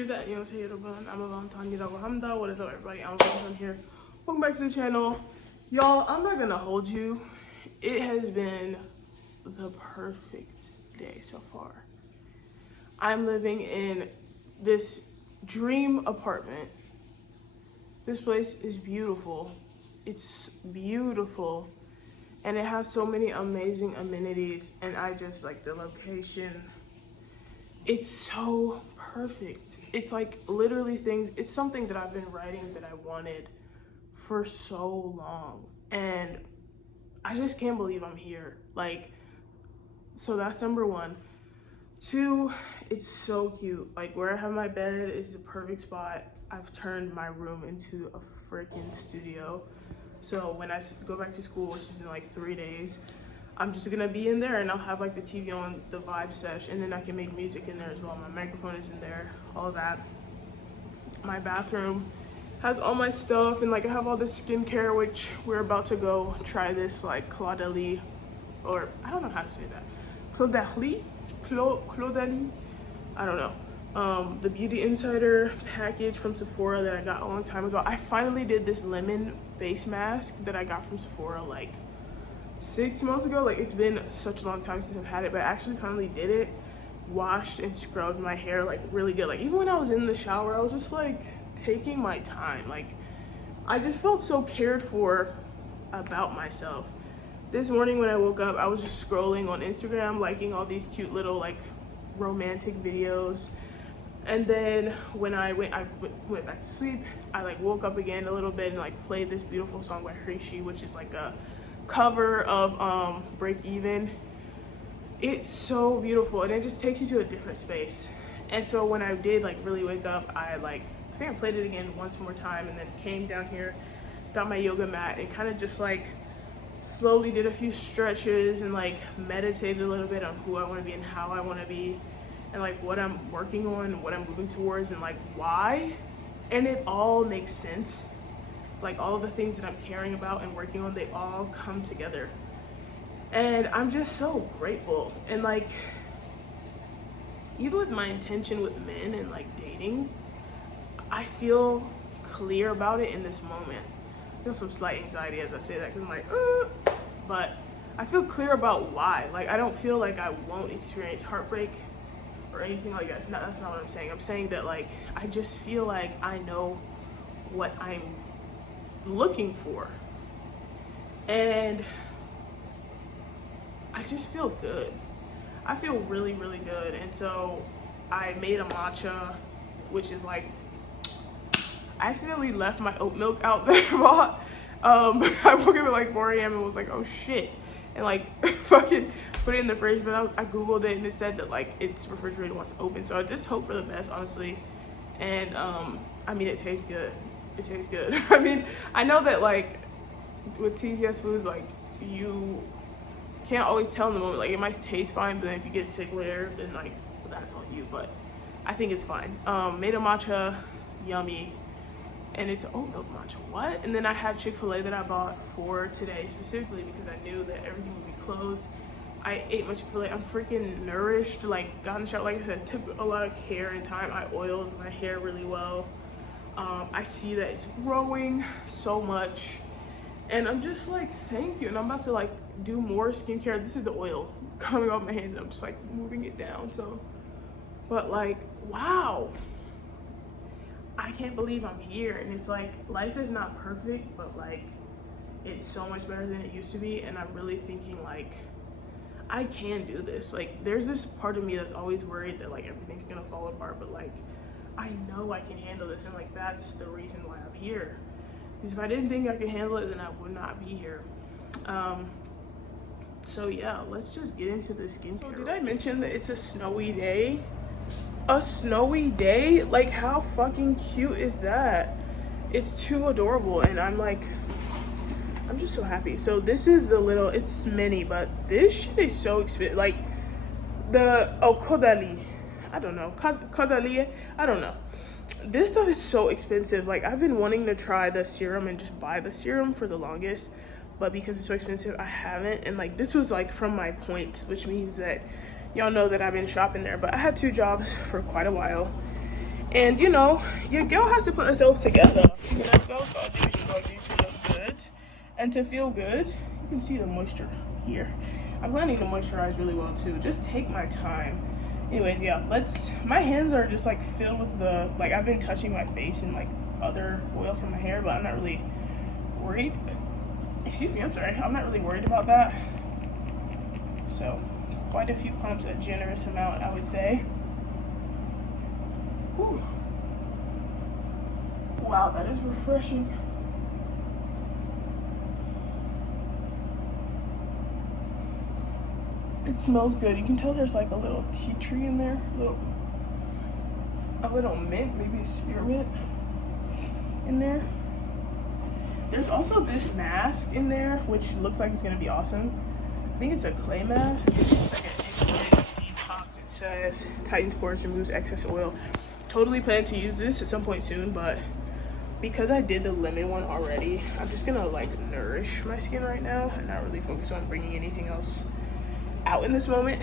안녕하세요 여러분. I'm Valentine이라고 합니다. What is up everybody? I'm Valentine here. Welcome back to the channel. Y'all, I'm not gonna hold you. It has been the perfect day so far. I'm living in this dream apartment. This place is beautiful. It's beautiful. And it has so many amazing amenities, and I just like the location. It's so perfect. It's like literally things, it's something that I've been writing that I wanted for so long, and I just can't believe I'm here. Like, so that's number one. Two, it's so cute. Like, where I have my bed is the perfect spot. I've turned my room into a freaking studio. So when I go back to school, which is in like 3 days, I'm just gonna be in there and I'll have like the TV on, the vibe sesh, and then I can make music in there as well. My microphone is in there, all of that. My bathroom has all my stuff, and like I have all this skincare, which we're about to go try this like Claudeli, or I don't know how to say that. Claudeli? I don't know. The Beauty Insider package from Sephora that I got a long time ago. I finally did this lemon face mask that I got from Sephora like 6 months ago. Like, it's been such a long time since I've had it, but I actually finally did it. Washed and scrubbed my hair like really good. Like, even when I was in the shower, I was just like taking my time. Like, I just felt so cared for about myself. This morning when I woke up, I was just scrolling on Instagram, liking all these cute little like romantic videos. And then when I went back to sleep, I like woke up again a little bit and like played this beautiful song by Hrishi, which is like a cover of Break Even. It's so beautiful, and it just takes you to a different space. And so when I did like really wake up, I think I played it again once more time, and then came down here, got my yoga mat, and kind of just like slowly did a few stretches and like meditated a little bit on who I want to be and how I want to be, and like what I'm working on, what I'm moving towards, and like why. And it all makes sense. Like, all of the things that I'm caring about and working on, they all come together. And I'm just so grateful. And like, even with my intention with men and like dating, I feel clear about it in this moment. I feel some slight anxiety as I say that, because I'm like, but I feel clear about why. Like, I don't feel like I won't experience heartbreak or anything like that. That's not what I'm saying. I'm saying that like, I just feel like I know what I'm looking for, and I just feel good. I feel really, really good. And so I made a matcha, which is like, I accidentally left my oat milk out there. I woke up at like 4 a.m. and was like, oh shit, and like fucking put it in the fridge. But I googled it and it said that like it's refrigerated once open, so I just hope for the best, honestly. And I mean, it tastes good. It tastes good. I mean, I know that like with TCS foods, like you can't always tell in the moment. Like, it might taste fine, but then if you get sick later, then like, well, that's on you. But I think it's fine. Made a matcha, yummy, and it's oat milk matcha. What? And then I had Chick-fil-A that I bought for today specifically because I knew that everything would be closed. I ate my Chick-fil-A. I'm freaking nourished. Like, got in the shower. Like I said, took a lot of care and time. I oiled my hair really well. I see that it's growing so much, and I'm just like, thank you. And I'm about to like do more skincare. This is the oil coming off my hands. I'm just like moving it down. So, but like, wow, I can't believe I'm here. And it's like, life is not perfect, but like, it's so much better than it used to be. And I'm really thinking like, I can do this. Like, there's this part of me that's always worried that like everything's gonna fall apart, but like, I know I can handle this, and like, that's the reason why I'm here. Because if I didn't think I could handle it, then I would not be here. So yeah, let's just get into the skincare. So did I mention that it's a snowy day? A snowy day? Like, how fucking cute is that? It's too adorable, and I'm like, I'm just so happy. So this is the little, it's mini, but this shit is so expensive. Like, the Kodali, I don't know, Kodali, I don't know. This stuff is so expensive. Like, I've been wanting to try the serum and just buy the serum for the longest, but because it's so expensive, I haven't. And like, this was like from my points, which means that y'all know that I've been shopping there. But I had 2 jobs for quite a while, And you know, your girl has to put herself together. You know, girl's gotta do what she gotta do to look good and to feel good. You can see the moisture here. I'm planning to moisturize really well too. Just take my time. Anyways, yeah, my hands are just like filled with like I've been touching my face and like other oil from my hair, but I'm not really worried. Excuse me, I'm sorry. I'm not really worried about that. So, quite a few pumps, a generous amount, I would say. Whew. Wow, that is refreshing. It smells good. You can tell there's like a little tea tree in there, a little mint, maybe spearmint in there. There's also this mask in there, which looks like it's gonna be awesome. I think it's a clay mask. It's like an instant detox. It says tightens pores, removes excess oil. Totally plan to use this at some point soon, but because I did the lemon one already, I'm just gonna like nourish my skin right now and not really focus on bringing anything else out in this moment.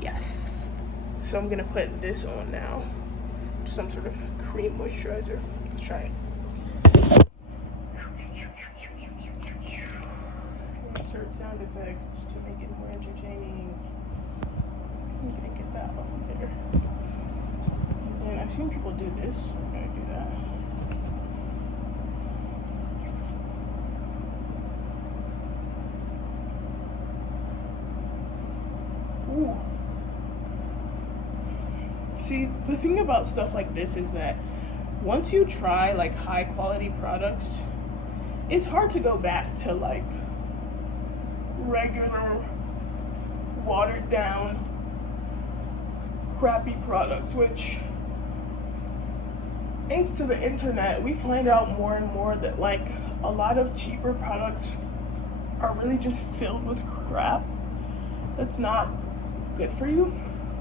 Yes. So I'm gonna put this on now. Some sort of cream moisturizer. Let's try it. Insert sound effects to make it more entertaining. I'm gonna get that off of there. And then I've seen people do this. So I'm gonna do that. Ooh. See, the thing about stuff like this is that once you try like high quality products, it's hard to go back to like regular watered down crappy products, which thanks to the internet we find out more and more that like a lot of cheaper products are really just filled with crap that's not good for you.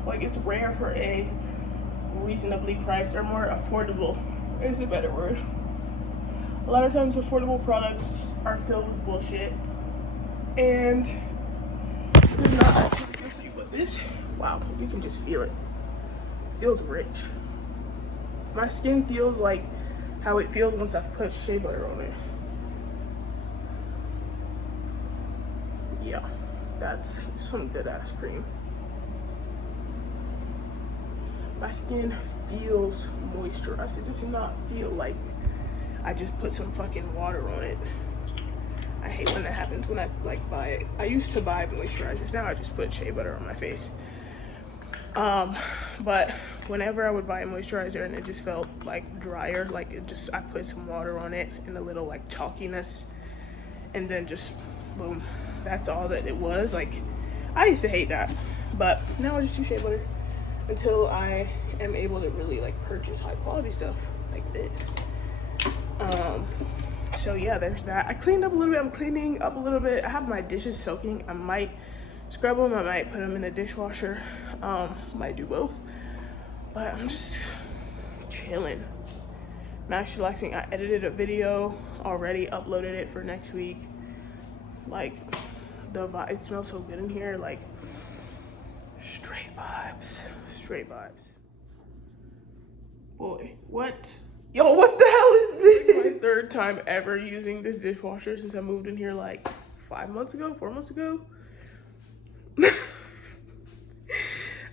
Like it's rare for a reasonably priced or more affordable is a better word. A lot of times affordable products are filled with bullshit and they're not actually good for you. But this, wow, you can just feel it. It feels rich. My skin feels like how it feels once I've put shea butter on it. Yeah, that's some good ass cream. My skin feels moisturized. It does not feel like I just put some fucking water on it. I hate when that happens when I like buy it. I used to buy moisturizers. Now I just put shea butter on my face. But whenever I would buy a moisturizer and it just felt like drier, like I put some water on it and a little like chalkiness, and then just boom, that's all that it was. Like I used to hate that, but now I just use shea butter until I am able to really like purchase high quality stuff like this. So yeah, there's that. I cleaned up a little bit. I'm cleaning up a little bit. I have my dishes soaking. I might scrub them. I might put them in the dishwasher. Might do both. But I'm just chilling. Max relaxing. I edited a video already, uploaded it for next week. Like it smells so good in here. Like straight vibes. Straight vibes. Boy, what? Yo, what the hell is this? Like my third time ever using this dishwasher since I moved in here like 4 months ago.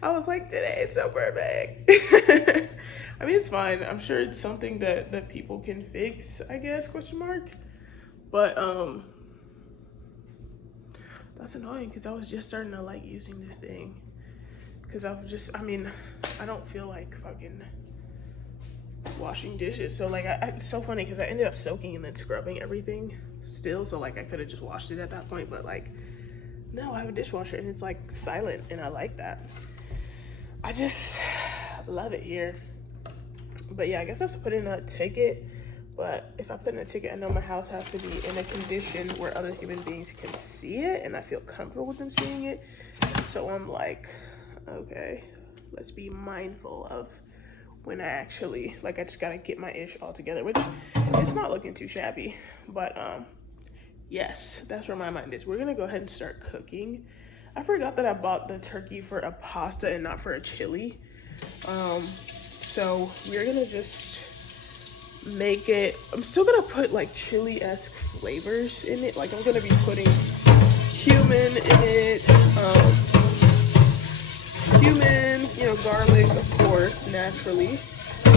I was like, today it's so perfect. I mean, it's fine. I'm sure it's something that people can fix, I guess, question mark. But that's annoying because I was just starting to like using this thing. Because I don't feel like fucking washing dishes. So like it's so funny because I ended up soaking and then scrubbing everything still. So like I could have just washed it at that point, but like no, I have a dishwasher and it's like silent and I like that. I just love it here. But yeah, I guess I have to put in a ticket. But if I put in a ticket, I know my house has to be in a condition where other human beings can see it and I feel comfortable with them seeing it. So I'm like, okay, let's be mindful of when I actually, like I just gotta get my ish all together, which it's not looking too shabby. But yes, that's where my mind is. We're gonna go ahead and start cooking. I forgot that I bought the turkey for a pasta and not for a chili. So we're gonna just make it. I'm still gonna put like chili-esque flavors in it. Like I'm gonna be putting cumin in it, cumin, you know, garlic, of course, naturally,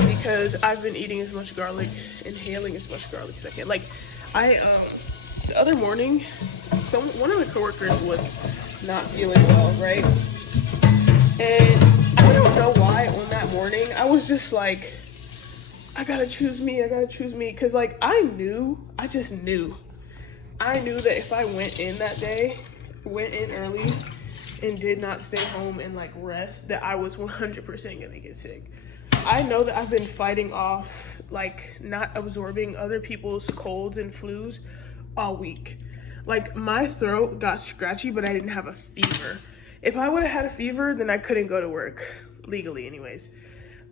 because I've been eating as much garlic, inhaling as much garlic as I can. Like, the other morning, one of the coworkers was not feeling well, right? And I don't know why on that morning I was just like, I gotta choose me, because like I just knew. I knew that if I went in that day, went in early, and did not stay home and like rest, that I was 100% gonna get sick. I know that I've been fighting off, like, not absorbing other people's colds and flus all week. Like, my throat got scratchy, but I didn't have a fever. If I would have had a fever, then I couldn't go to work, legally anyways.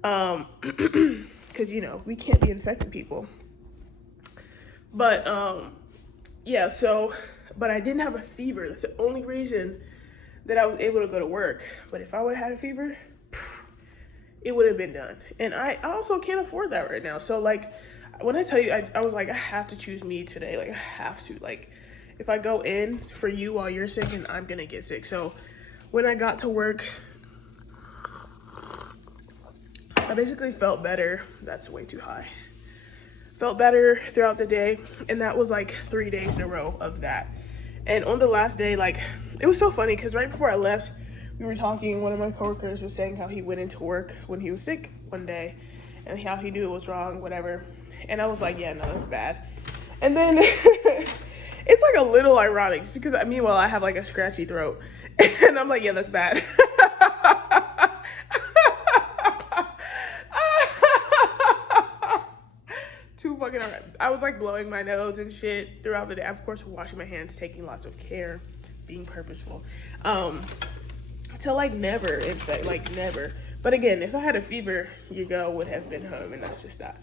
Because, you know, we can't be infecting people. But, yeah, so, but I didn't have a fever. That's the only reason that I was able to go to work. But if I would have had a fever, it would have been done. And I also can't afford that right now. So, like, when I tell you, I was like, I have to choose me today. Like, I have to. Like, if I go in for you while you're sick, and I'm going to get sick. So, when I got to work, I basically felt better. That's way too high. Felt better throughout the day. And that was like 3 days in a row of that. And on the last day, like, it was so funny because right before I left, we were talking. One of my coworkers was saying how he went into work when he was sick one day and how he knew it was wrong, whatever. And I was like, yeah, no, that's bad. And then it's like a little ironic because meanwhile, I have like a scratchy throat. And I'm like, yeah, that's bad. Too fucking alright. I was like blowing my nose and shit throughout the day. Of course, washing my hands, taking lots of care, being purposeful. To like never, in fact, like never. But again, if I had a fever, your girl would have been home, and that's just that.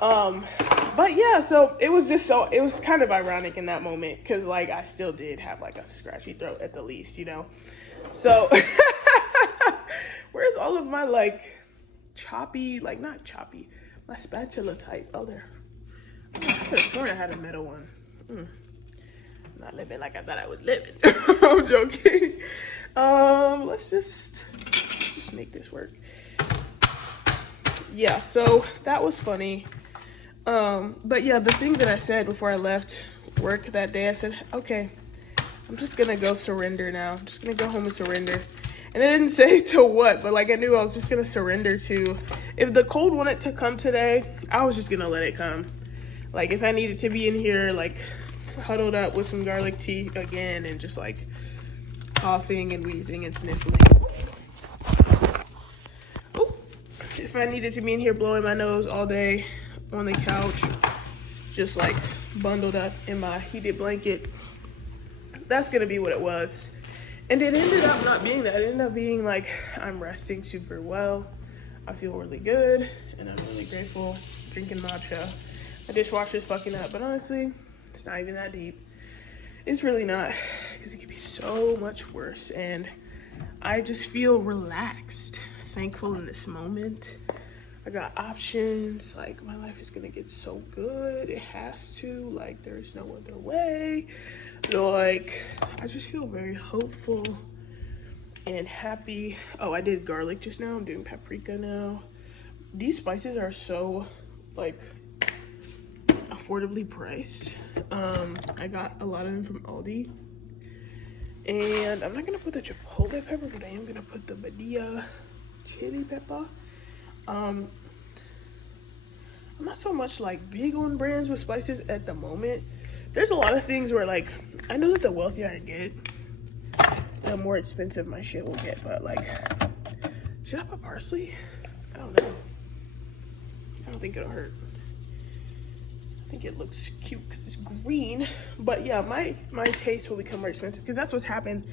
But yeah, so it was kind of ironic in that moment because like I still did have like a scratchy throat at the least, you know. So where's all of my like choppy, like not choppy, my spatula type? Oh, there. I could have sworn I had a metal one. I'm not living like I thought I was living. I'm joking. Let's just make this work. Yeah, so that was funny. But yeah, the thing that I said before I left work that day, I said, okay, I'm just gonna go surrender now. I'm just gonna go home and surrender. And I didn't say to what, but like I knew I was just gonna surrender to, if the cold wanted to come today, I was just gonna let it come. Like if I needed to be in here, like huddled up with some garlic tea again and just like coughing and wheezing and sniffling. Oh, if I needed to be in here blowing my nose all day on the couch, just like bundled up in my heated blanket, that's gonna be what it was. And it ended up not being that. It ended up being like I'm resting super well. I feel really good and I'm really grateful. Drinking matcha. My dishwasher's fucking up, but honestly, it's not even that deep. It's really not, because it could be so much worse. And I just feel relaxed, thankful in this moment. I got options. Like, my life is gonna get so good. It has to. Like, there's no other way. Like, I just feel very hopeful and happy. Oh, I did garlic just now. I'm doing paprika now. These spices are so, like, affordably priced. I got a lot of them from Aldi. And I'm not gonna put the chipotle pepper, but I am gonna put the Badia chili pepper. I'm not so much like big on brands with spices at the moment. There's a lot of things where like, I know that the wealthier I get, the more expensive my shit will get, but like, should I put parsley? I don't know. I don't think it'll hurt. I think it looks cute because it's green. But yeah, my taste will become more expensive because that's what's happened.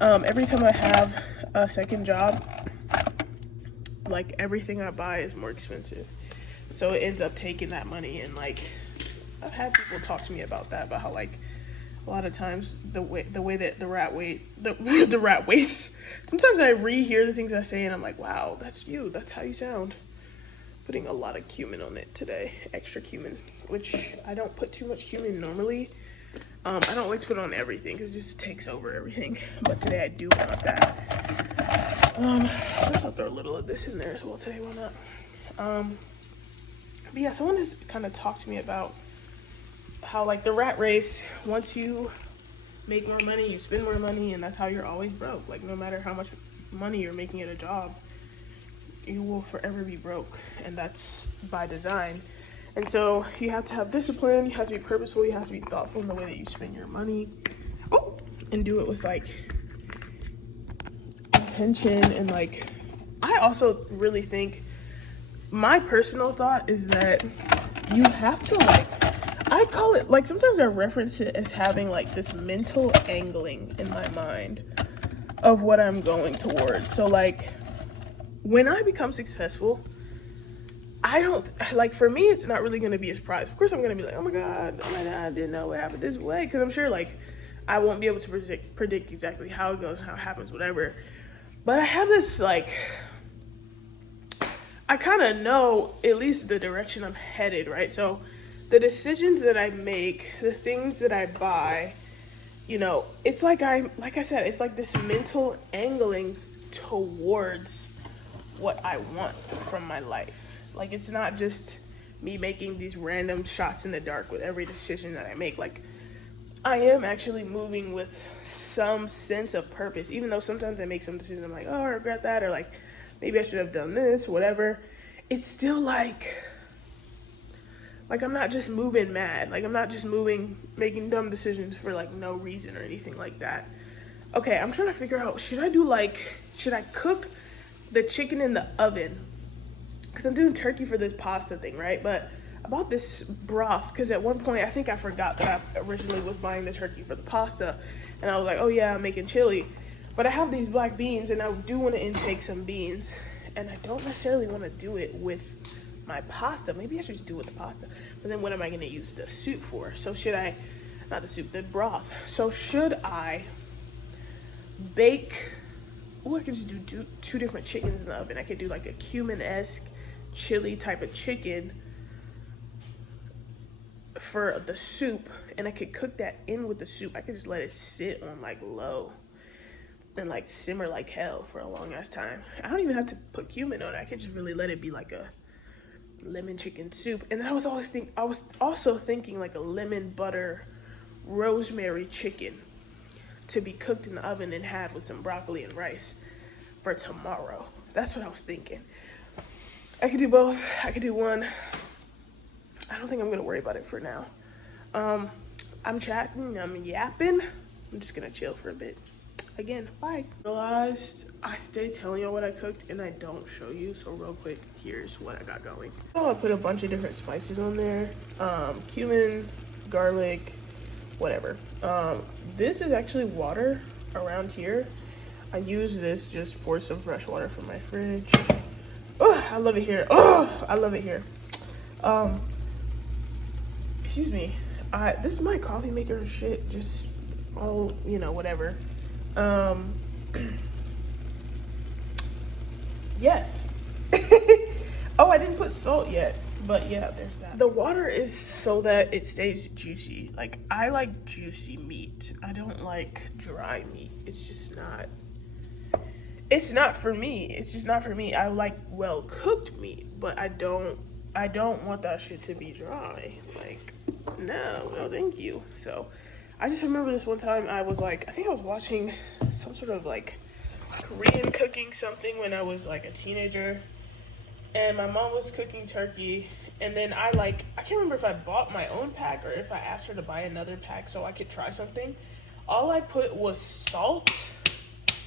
Every time I have a second job, like everything I buy is more expensive. So it ends up taking that money, and like I've had people talk to me about that, about how like a lot of times the way that the rat waits. Sometimes I rehear the things I say and I'm like, wow, that's you. That's how you sound. Putting a lot of cumin on it today, extra cumin, which I don't put too much cumin normally. I don't like to put it on everything because it just takes over everything. But today I do want that. I guess I'll throw a little of this in there as well today. Why not? But yeah, someone has kind of talked to me about how like the rat race, once you make more money, you spend more money, and that's how you're always broke. Like no matter how much money you're making at a job, you will forever be broke, and that's by design. And so you have to have discipline, you have to be purposeful, you have to be thoughtful in the way that you spend your money. Oh, and do it with like intention. And like, I also really think, my personal thought is that you have to like, I call it like, sometimes I reference it as having like this mental angling in my mind of what I'm going towards. So like, when I become successful, I don't, like, for me, it's not really going to be a surprise. Of course, I'm going to be like, oh my God, I didn't know it happened this way. Because I'm sure, like, I won't be able to predict exactly how it goes, how it happens, whatever. But I have this, like, I kind of know at least the direction I'm headed, right? So the decisions that I make, the things that I buy, you know, it's like like I said, it's like this mental angling towards what I want from my life. Like, it's not just me making these random shots in the dark with every decision that I make. Like, I am actually moving with some sense of purpose, even though sometimes I make some decisions, I'm like, oh, I regret that, or like, maybe I should have done this, whatever. It's still like I'm not just moving mad. Like, I'm not just making dumb decisions for like no reason or anything like that. Okay, I'm trying to figure out, should I cook the chicken in the oven? Because I'm doing turkey for this pasta thing, right? But I bought this broth because at one point I think I forgot that I originally was buying the turkey for the pasta, and I was like, oh yeah, I'm making chili. But I have these black beans, and I do want to intake some beans, and I don't necessarily want to do it with my pasta. Maybe I should just do it with the pasta. But then what am I going to use the soup for? So should I, not the soup, the broth. So should I bake? Oh, I could just do two different chickens in the oven. I could do like a cumin-esque chili type of chicken for the soup, and I could cook that in with the soup. I could just let it sit on like low and like simmer like hell for a long ass time. I don't even have to put cumin on it. I could just really let it be like a lemon chicken soup. And then I was also thinking like a lemon butter rosemary chicken to be cooked in the oven and had with some broccoli and rice for tomorrow. That's what I was thinking. I could do both. I could do one. I don't think I'm gonna worry about it for now. I'm chatting, I'm yapping. I'm just gonna chill for a bit. Again, bye. Realized I stay telling y'all what I cooked and I don't show you, so real quick, here's what I got going. Oh, I put a bunch of different spices on there. Cumin, garlic, whatever. This is actually water around here. I use this, just pour some fresh water from my fridge. Oh, I love it here. Oh, I love it here. Excuse me. This is my coffee maker shit. Just all, you know, whatever. Yes. Oh, I didn't put salt yet, but yeah, there's that. The water is so that it stays juicy. Like, I like juicy meat. I don't like dry meat. It's just not. It's not for me. It's just not for me. I like well cooked meat, but I don't want that shit to be dry. Like, no, thank you. So I just remember this one time I was like, I think I was watching some sort of like Korean cooking something when I was like a teenager, and my mom was cooking turkey, and then I can't remember if I bought my own pack or if I asked her to buy another pack so I could try something. All I put was salt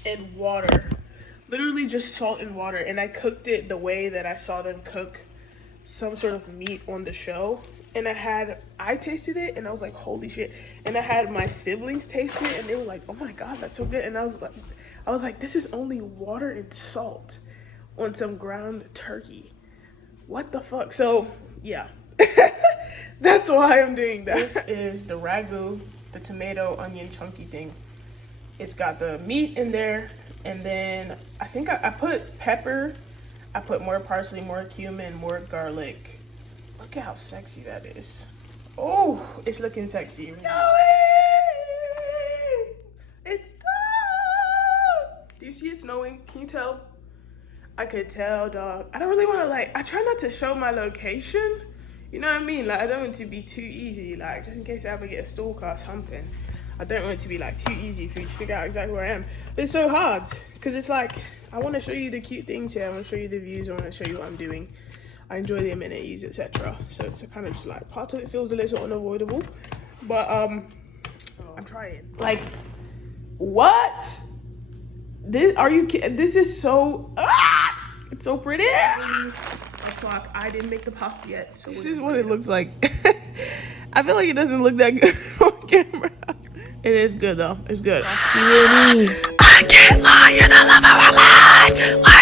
and water. Literally just salt and water, and I cooked it the way that I saw them cook some sort of meat on the show. And I tasted it and I was like, holy shit. And I had my siblings taste it and they were like, oh my God, that's so good. And I was like, this is only water and salt on some ground turkey. What the fuck? So yeah, that's why I'm doing that. This is the ragu the tomato onion chunky thing. It's got the meat in there, and then I think I put pepper. I put more parsley, more cumin, more garlic. Look at how sexy that is. Oh, it's looking sexy. No, it's done. Do you see it snowing? Can you tell? I could tell, dog. I don't really want to, like, I try not to show my location. You know what I mean? Like, I don't want it to be too easy. Like, just in case I ever get a stalker or something. I don't want it to be, like, too easy for you to figure out exactly where I am. But it's so hard. Because it's like, I want to show you the cute things here. I want to show you the views. I want to show you what I'm doing. I enjoy the amenities, etc. So it's a kind of just, like, part of it feels a little unavoidable. But, I'm trying. Like, what? This, are you kidding? This is so, it's so pretty. O'clock. I didn't make the pasta yet. So this is what it looks like. I feel like it doesn't look that good on camera. It is good though. It's good. I can't lie. You're the love of my life.